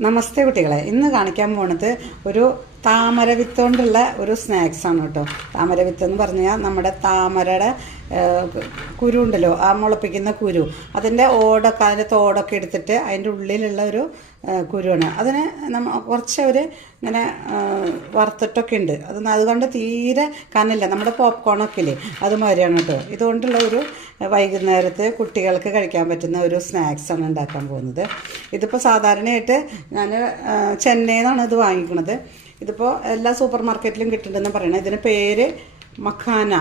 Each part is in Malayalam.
നമസ്തേ കുട്ടികളെ, ഇന്ന് കാണിക്കാൻ പോണത് ഒരു താമര വിത്ത് കൊണ്ടുള്ള ഒരു സ്നാക്സാണ് കേട്ടോ. താമര വിത്ത് എന്ന് പറഞ്ഞാൽ നമ്മുടെ താമരയുടെ കുരു ഉണ്ടല്ലോ, ആ മുളപ്പിക്കുന്ന കുരു, അതിൻ്റെ ഓടൊക്കെ, അതിൻ്റെ തോടൊക്കെ എടുത്തിട്ട് അതിൻ്റെ ഉള്ളിലുള്ള ഒരു കുരുവാണ്. അതിന് കുറച്ച് അവർ ഇങ്ങനെ വറുത്തിട്ടൊക്കെ ഉണ്ട്. അതുകൊണ്ട് തീരെ കനല്ല, നമ്മുടെ പോപ്കോണൊക്കെ ഇല്ലേ അതുമാതിരിയാണ് കേട്ടോ. ഇതുകൊണ്ടുള്ള ഒരു വൈകുന്നേരത്ത് കുട്ടികൾക്ക് കഴിക്കാൻ പറ്റുന്ന ഒരു സ്നാക്സാണ് ഉണ്ടാക്കാൻ പോകുന്നത്. ഇതിപ്പോൾ സാധാരണയായിട്ട് ഞാൻ ചെന്നൈയിൽ നിന്നാണ് ഇത് വാങ്ങിക്കുന്നത്. ഇതിപ്പോൾ എല്ലാ സൂപ്പർ മാർക്കറ്റിലും കിട്ടുന്നുണ്ടെന്ന് പറയണത്. ഇതിന് പേര് മഖാന,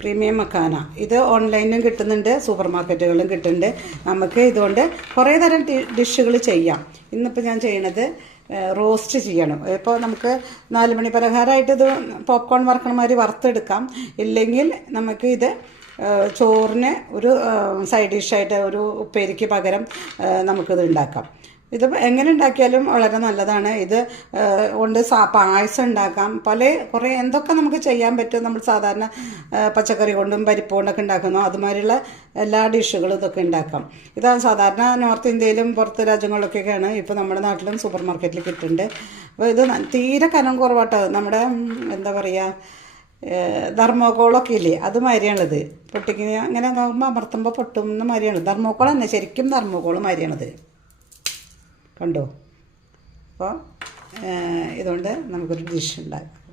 പ്രീമിയം മഖാന. ഇത് ഓൺലൈനിലും കിട്ടുന്നുണ്ട്, സൂപ്പർ മാർക്കറ്റുകളിലും കിട്ടുന്നുണ്ട്. നമുക്ക് ഇതുകൊണ്ട് കുറേ തരം ഡിഷുകൾ ചെയ്യാം. ഇന്നിപ്പോൾ ഞാൻ ചെയ്യണത് റോസ്റ്റ് ചെയ്യണം. ഇപ്പോൾ നമുക്ക് 4 മണി പലഹാരമായിട്ട് ഇത് പോപ്കോൺ വറുക്കണമാതിരി വറുത്തെടുക്കാം. ഇല്ലെങ്കിൽ നമുക്ക് ഇത് ചോറിന് ഒരു സൈഡ് ഡിഷായിട്ട്, ഒരു ഉപ്പേരിക്ക് പകരം നമുക്കിത് ഉണ്ടാക്കാം. ഇത് എങ്ങനെ ഉണ്ടാക്കിയാലും വളരെ നല്ലതാണ്. ഇത് കൊണ്ട് പായസം ഉണ്ടാക്കാം, കുറേ എന്തൊക്കെ നമുക്ക് ചെയ്യാൻ പറ്റും. നമ്മൾ സാധാരണ പച്ചക്കറി കൊണ്ടും പരിപ്പ് കൊണ്ടൊക്കെ ഉണ്ടാക്കുന്നു, അതുമാതിരിയുള്ള എല്ലാ ഡിഷുകളും ഇതൊക്കെ ഉണ്ടാക്കാം. ഇത് സാധാരണ നോർത്ത് ഇന്ത്യയിലും പുറത്ത് രാജ്യങ്ങളിലൊക്കെയാണ് ഇപ്പോൾ നമ്മുടെ നാട്ടിലും സൂപ്പർ മാർക്കറ്റിൽ കിട്ടുന്നുണ്ട്. അപ്പോൾ ഇത് തീരെ കനം കുറവാട്ടോ. നമ്മുടെ എന്താ പറയുക, ധർമ്മോക്കോളൊക്കെ ഇല്ലേ അതുമാതിരിയാണിത്. പൊട്ടിക്ക് അങ്ങനെ നോക്കുമ്പോൾ അമർത്തുമ്പോൾ പൊട്ടുന്ന മാതിരിയാണ്. ധർമ്മോക്കോൾ തന്നെ, ശരിക്കും ധർമ്മോക്കോൾ മാതിരിയാണിത്, കണ്ടോ. അപ്പോൾ ഇതുകൊണ്ട് നമുക്കൊരു ഡിഷ് ഉണ്ടാക്കാം.